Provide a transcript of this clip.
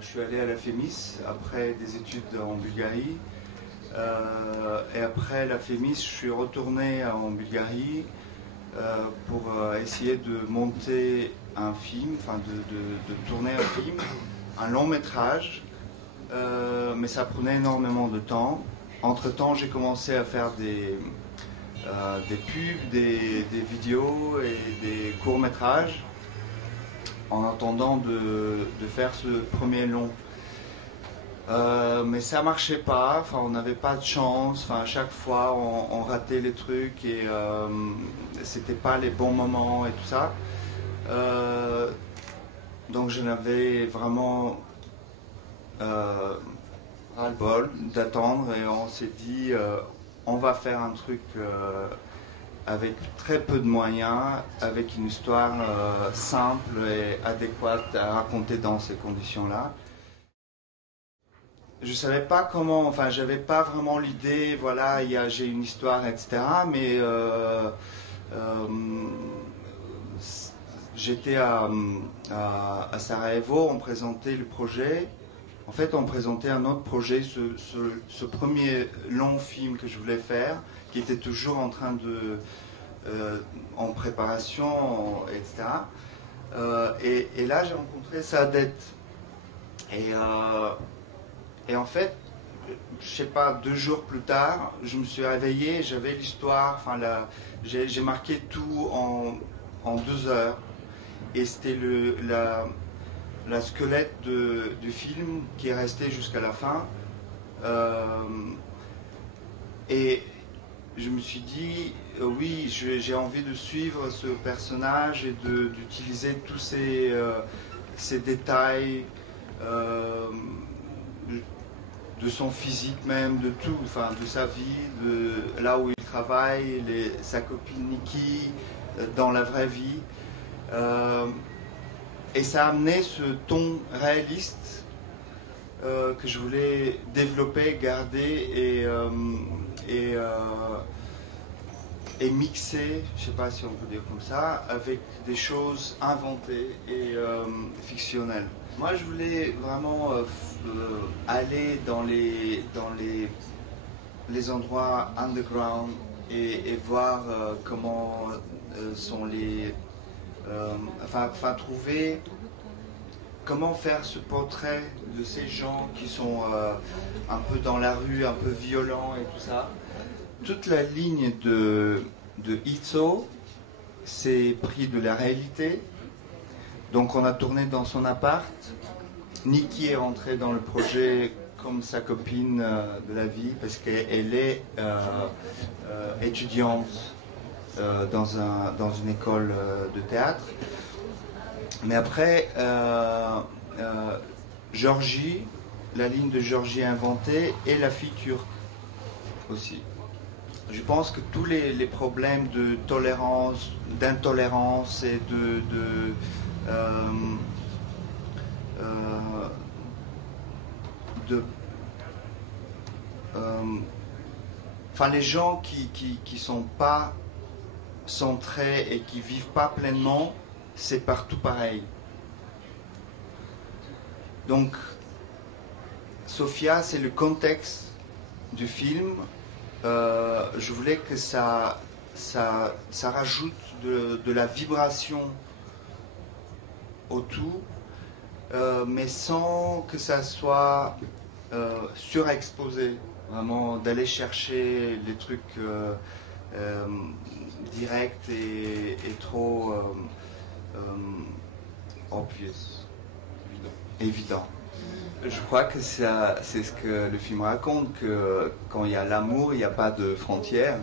Je suis allé à la FEMIS après des études en Bulgarie. Et après la FEMIS, je suis retourné en Bulgarie pour essayer de monter un film, enfin de tourner un film, un long métrage. Mais ça prenait énormément de temps. Entre-temps, j'ai commencé à faire des pubs, des vidéos et des courts-métrages en attendant de faire ce premier long. Mais ça marchait pas, enfin, on n'avait pas de chance, enfin, à chaque fois on ratait les trucs et c'était pas les bons moments et tout ça. Donc je n'avais vraiment ras-le-bol d'attendre et on s'est dit on va faire un truc avec très peu de moyens, avec une histoire simple et adéquate à raconter dans ces conditions-là. Je savais pas comment, enfin j'avais pas vraiment l'idée, voilà, j'ai une histoire, etc. Mais j'étais à Sarajevo, on présentait le projet. En fait, on présentait un autre projet, ce premier long film que je voulais faire, qui était toujours en train en préparation, etc. Et là, j'ai rencontré Saadet. Et en fait, je sais pas, 2 jours plus tard, je me suis réveillé, j'avais l'histoire, enfin j'ai marqué tout en 2 heures. Et c'était la squelette du film qui est resté jusqu'à la fin. Et je me suis dit, oui, j'ai envie de suivre ce personnage et d'utiliser tous ces détails. De son physique même, de tout, enfin de sa vie, de là où il travaille, sa copine Nikki, dans la vraie vie. Et ça a amené ce ton réaliste que je voulais développer, garder et mixer, je ne sais pas si on peut dire comme ça, avec des choses inventées et fictionnelles. Moi, je voulais vraiment aller dans les endroits underground et voir comment sont enfin, trouver comment faire ce portrait de ces gens qui sont un peu dans la rue, un peu violents et tout ça. Toute la ligne de Itzo, c'est pris de la réalité. Donc on a tourné dans son appart. Nikki est rentrée dans le projet comme sa copine de la vie parce qu'elle est étudiante dans une école de théâtre. Mais après, Georgie, la ligne de Georgie inventée et la fille turque aussi. Je pense que tous les problèmes de tolérance, d'intolérance et enfin les gens qui sont pas centrés et qui vivent pas pleinement, c'est partout pareil. Donc Sofia, c'est le contexte du film. Je voulais que ça rajoute de la vibration au tout, mais sans que ça soit surexposé. Vraiment d'aller chercher les trucs directs et trop obvious, évident. Je crois que c'est ce que le film raconte, que quand il y a l'amour, il n'y a pas de frontières.